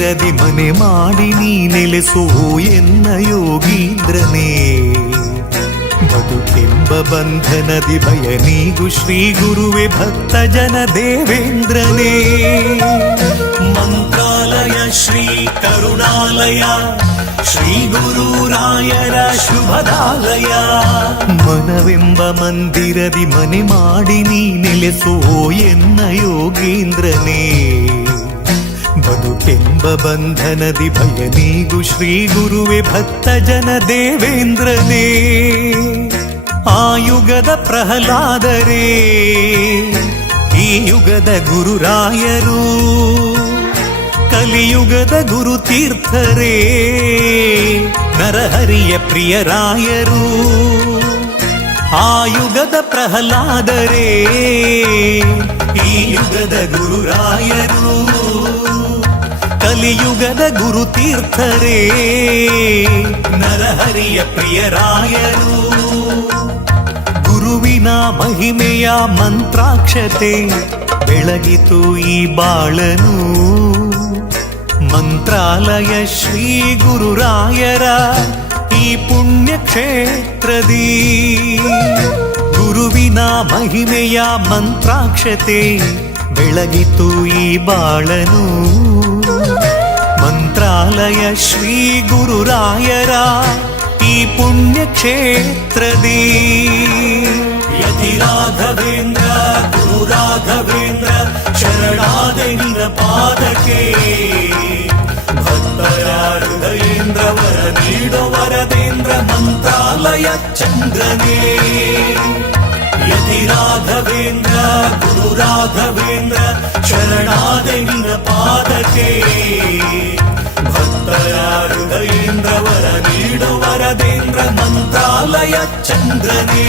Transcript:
ಮಂದಿರದಿ ಮನೆ ಮಾಡಿ ನೀ ನೆಲೆಸೋ ಎನ್ನ ಯೋಗೀಂದ್ರನೇ. ಬದುಕೆಂಬ ಬಂಧನದಿ ಭಯ ನೀಗು ಶ್ರೀ ಗುರುವೆ ಭಕ್ತ ಜನ ದೇವೇಂದ್ರನೇ. ಮಂತ್ರಾಲಯ ಶ್ರೀ ಕರುಣಾಲಯ ಶ್ರೀ ಗುರುರಾಯರ ಶುಭದಾಲಯ. ಮನವೆಂಬ ಮಂದಿರದಿ ಮನೆ ಮಾಡಿ ನೀ ನೆಲೆಸೋ ಎನ್ನ ಯೋಗೀಂದ್ರನೇ. ಬದುಕೆಂಬ ಬಂಧನದಿ ಭಯ ನೀಗು ಶ್ರೀ ಗುರುವೆ ಭಕ್ತ ಜನ ದೇವೇಂದ್ರನೇ. ಆ ಯುಗದ ಪ್ರಹ್ಲಾದರೇ ಈ ಯುಗದ ಗುರುರಾಯರು, ಕಲಿಯುಗದ ಗುರುತೀರ್ಥರೇ ನರಹರಿಯ ಪ್ರಿಯರಾಯರು. ಆ ಯುಗದ ಪ್ರಹ್ಲಾದರೇ ಈ ಯುಗದ ಗುರುರಾಯರು, ಕಲಿಯುಗದ ಗುರುತೀರ್ಥರೇ ನರಹರಿಯ ಪ್ರಿಯರಾಯರು. ಗುರುವಿನ ಮಹಿಮೆಯ ಮಂತ್ರಾಕ್ಷತೆ ಬೆಳಗಿತು ಈ ಬಾಳನು. ಮಂತ್ರಾಲಯ ಶ್ರೀ ಗುರುರಾಯರ ಈ ಪುಣ್ಯ ಕ್ಷೇತ್ರದಿ. ಗುರುವಿನ ಮಹಿಮೆಯ ಮಂತ್ರಾಕ್ಷತೆ ಬೆಳಗಿತು ಈ ಬಾಳನು. ಮಂತ್ರಾಲಯ ಶ್ರೀ ಗುರುರಾಯರ ಈ ಪುಣ್ಯ ಕ್ಷೇತ್ರದಿ. ಯತಿ ರಾಘವೇಂದ್ರ ಗುರು ರಾಘವೇಂದ್ರ ಶರಣಾದೆ ನಿನ್ನ ಪಾದಕ್ಕೆ. ಭಕ್ತರ ಹೃದಯೇಂದ್ರ ವರ ನೀಡೋ ವರದೇಂದ್ರ ಮಂತ್ರಾಲಯ ಚಂದ್ರನೇ. ಯತಿ ರಾಘವೇಂದ್ರ ಗುರು ರಾಘವೇಂದ್ರ ಶರಣಾದೆ ನಿನ್ನ ಪಾದಕ್ಕೆ. ಭಕ್ತರ ಹೃದಯೇಂದ್ರ ವರ ನೀಡೋ ವರದೇಂದ್ರ ಮಂತ್ರಾಲಯ ಚಂದ್ರನೇ.